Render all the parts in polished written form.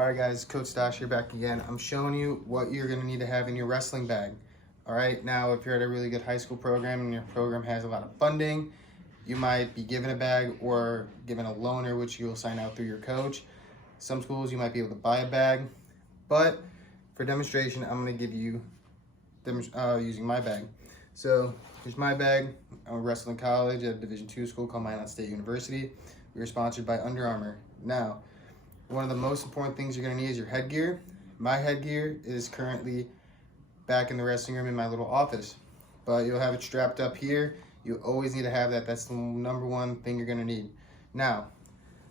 All right, guys, Coach Stash here back again. I'm showing you what you're gonna need to have in your wrestling bag. All right, now if you're at a really good high school program and your program has a lot of funding, you might be given a bag or given a loaner, which you'll sign out through your coach. Some schools you might be able to buy a bag, but for demonstration, I'm gonna give you using my bag. So here's my bag. I'm a wrestling college at a Division II school called Minot State University. We are sponsored by Under Armour. Now, one of the most important things you're gonna need is your headgear. My headgear is currently back in the wrestling room in my little office, but you'll have it strapped up here. You always need to have that. That's the number one thing you're gonna need. Now,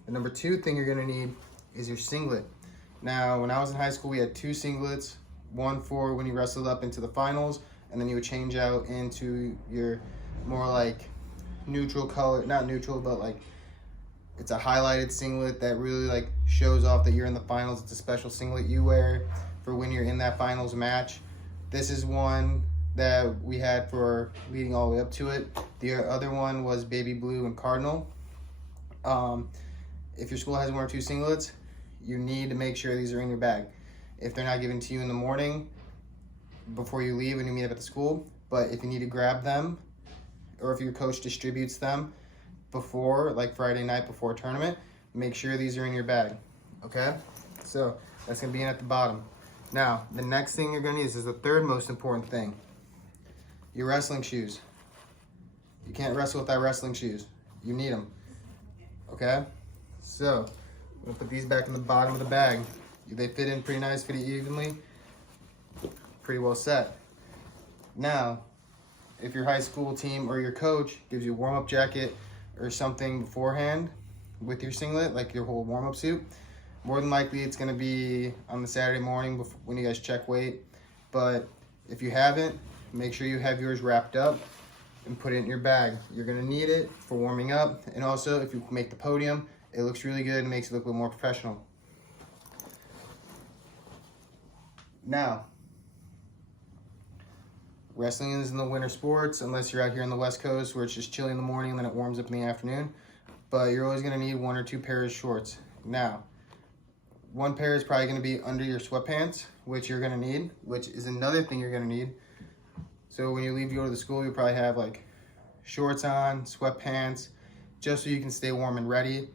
the number two thing you're gonna need is your singlet. Now, when I was in high school, we had two singlets, one for when you wrestled up into the finals, and then you would change out into your more like neutral color, not neutral, but like it's a highlighted singlet that really like shows off that you're in the finals. It's a special singlet you wear for when you're in that finals match. This is one that we had for leading all the way up to it. The other one was baby blue and cardinal. If your school has one or two singlets, you need to make sure these are in your bag. If they're not given to you in the morning before you leave when you meet up at the school, but if you need to grab them or if your coach distributes them before, like Friday night before a tournament, make sure these are in your bag, okay? So that's gonna be in at the bottom. Now, the next thing you're gonna need is the third most important thing, your wrestling shoes. You can't wrestle without wrestling shoes. You need them, okay? So, I'm gonna put these back in the bottom of the bag. They fit in pretty nice, fit evenly, pretty well set. Now, if your high school team or your coach gives you a warm-up jacket or something beforehand with your singlet, like your whole warm-up suit, more than likely it's gonna be on the Saturday morning before, when you guys check weight. But if you haven't, make sure you have yours wrapped up and put it in your bag. You're gonna need it for warming up, and also if you make the podium, it looks really good and makes it look a little more professional. Now, wrestling is in the winter sports, unless you're out here on the West Coast where it's just chilly in the morning and then it warms up in the afternoon. But you're always gonna need one or two pairs of shorts. Now, one pair is probably gonna be under your sweatpants, which you're gonna need, which is another thing you're gonna need. So when you leave, you go to the school, you'll probably have like shorts on, sweatpants, just so you can stay warm and ready.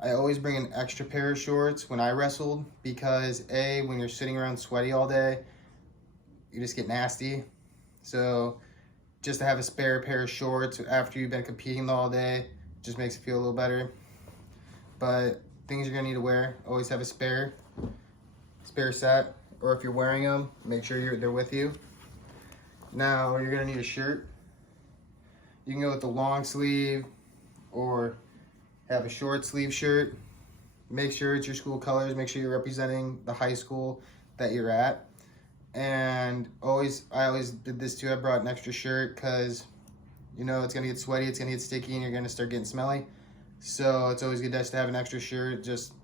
I always bring an extra pair of shorts when I wrestled because A, when you're sitting around sweaty all day, you just get nasty. So just to have a spare pair of shorts after you've been competing all day just makes it feel a little better. But things you're gonna need to wear, always have a spare set, or if you're wearing them, make sure they're with you. Now you're gonna need a shirt. You can go with the long sleeve or have a short sleeve shirt. Make sure it's your school colors. Make sure you're representing the high school that you're at. And I always did this too. I brought an extra shirt because you know it's gonna get sweaty, it's gonna get sticky, and you're gonna start getting smelly. So it's always good just to have an extra shirt, just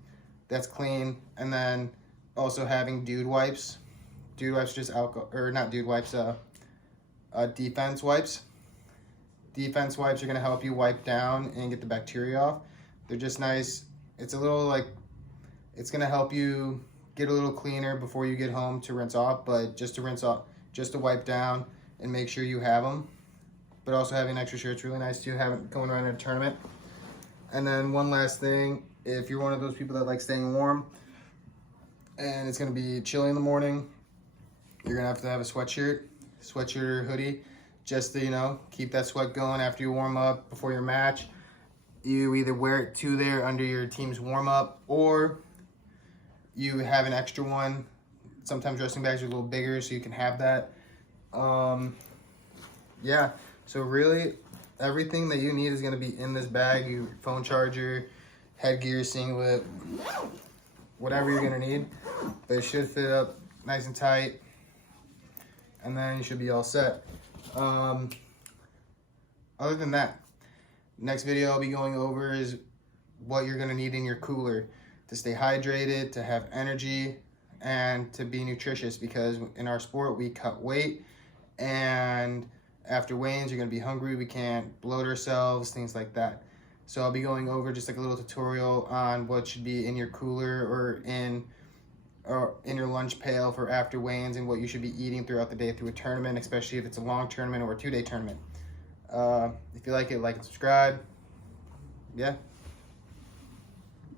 that's clean. And then also having dude wipes. Dude wipes just alcohol, or not dude wipes, defense wipes. Defense wipes are gonna help you wipe down and get the bacteria off. They're just nice. It's a little like, it's gonna help you get a little cleaner before you get home to rinse off, but just to rinse off, just to wipe down and make sure you have them. But also having an extra shirt's really nice too, have it going around in a tournament. And then one last thing, if you're one of those people that like staying warm and it's gonna be chilly in the morning, you're gonna have to have a sweatshirt or hoodie, just to, you know, keep that sweat going after you warm up before your match. You either wear it to there under your team's warm up, or you have an extra one. Sometimes wrestling bags are a little bigger, so you can have that. Yeah, so really everything that you need is gonna be in this bag. Your phone charger, headgear, singlet, whatever you're gonna need. They should fit up nice and tight, and then you should be all set. Other than that, next video I'll be going over is what you're gonna need in your cooler to stay hydrated, to have energy, and to be nutritious, because in our sport we cut weight, and after weigh-ins you're gonna be hungry, we can't bloat ourselves, things like that. So I'll be going over just like a little tutorial on what should be in your cooler or in or in your lunch pail for after weigh-ins and what you should be eating throughout the day through a tournament, especially if it's a long tournament or a 2-day tournament. If you like it, like and subscribe. Yeah.